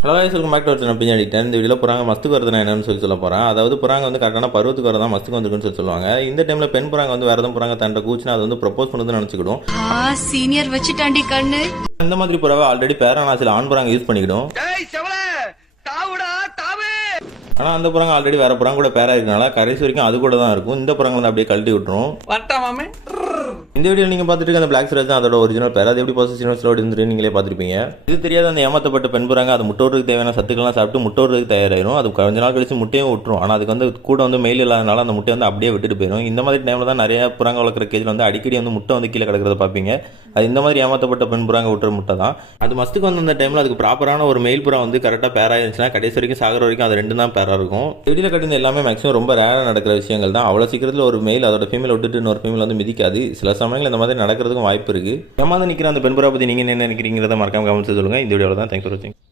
Hello guys, welcome back to our channel. பின்னாடிட்டேன் இந்த வீடியோவில் புறாங்க மஸ்துக்கு வருதுன்னா என்னன்னு சொல்ல போகிறேன். அதாவது புறாங்க வந்து கரெக்டான பருவத்துக்கு வரதான் மஸ்துக்கு வந்துருக்குன்னு சொல்லுவாங்க. இந்த டைமில் பெண் புறாங்க வந்து வேறு எதுவும் புறாங்க தண்டை கூச்சுன்னா அது வந்து ப்ரப்போஸ் பண்ணுதுன்னு நினச்சிக்கிடும். சீனியர் வச்சுட்டாண்டி கண்ணு. இந்த மாதிரி புறாவை ஆல்ரெடி பேரான சில ஆண் புறாங்க யூஸ் பண்ணிக்கிடும். ஆனால் அந்த புறாங்க ஆல்ரெடி வேறு புறாங்க கூட பேரா இருக்கனால கடைசி வரைக்கும் அது கூட தான் இருக்கும். இந்த புறாங்க வந்து அப்படியே கழட்டி விட்டுரும். இந்த வீடியோ நீங்கள் பார்த்துட்டு அந்த பிளாக் ஸ்ட்ரைட் தான் அதோட ஒரிஜினல் பேர். அது எப்படி பொசிஷனோட இருந்து நீங்களே பார்த்துருப்பீங்க. இது தெரியாத அந்த ஏமாத்தப்பட்ட பெண் புறாங்க அது முட்டோருக்கு தேவையான சத்துக்கள்லாம் சாப்பிட்டு முட்டோருக்கு தயாராகிடும். அது கொஞ்ச நாள் கழிச்சு முட்டையும் விட்டுரும். ஆனால் அதுக்கு வந்து கூட வந்து மெயில் இல்லாதனால அந்த முட்டை வந்து அப்படியே விட்டுட்டு போயிடும். இந்த மாதிரி டைமில் தான் நிறைய புறாங்க வளர்க்குற கேஜில் வந்து அடிக்கடி வந்து முட்டை வந்து கீழே கிடக்கிறத பார்ப்பீங்க. அது இந்த மாதிரி ஏமாத்தப்பட்ட பெண் புறாங்க விட்டுற முட்டை தான். அது மஸ்துக்கு வந்து அந்த டைமில் அதுக்கு ப்ராப்பரான ஒரு மெயில் புறா வந்து கரெக்டாக பேரா இருந்துச்சுன்னா கடைசி வரைக்கும் சாகிற வரைக்கும் அது ரெண்டு தான் பேரா இருக்கும். வெளியில் கட்டின எல்லாமே மேக்ஸிமம் ரொம்ப ரேராக நடக்கிற விஷயங்கள் தான். அவ்வளோ சீக்கிரத்தில் ஒரு மெயில் அதோட ஃபீமேல் விட்டுட்டு இன்னொரு ஃபீமேல் வந்து மிதிக்காது. சில சமயங்கள் இந்த மாதிரி நடக்கிறதுக்கும் வாய்ப்பு இருக்குது. ஏமாந்து நிற்கிற அந்த பெண் புறா பற்றி நீங்கள் என்ன நினைக்கிறீங்கிறத மறக்காம கமெண்ட்ஸ் சொல்லுங்கள். இந்த வீடியோவில் தான். தேங்க்ஸ் ஃபார் வாட்சிங்.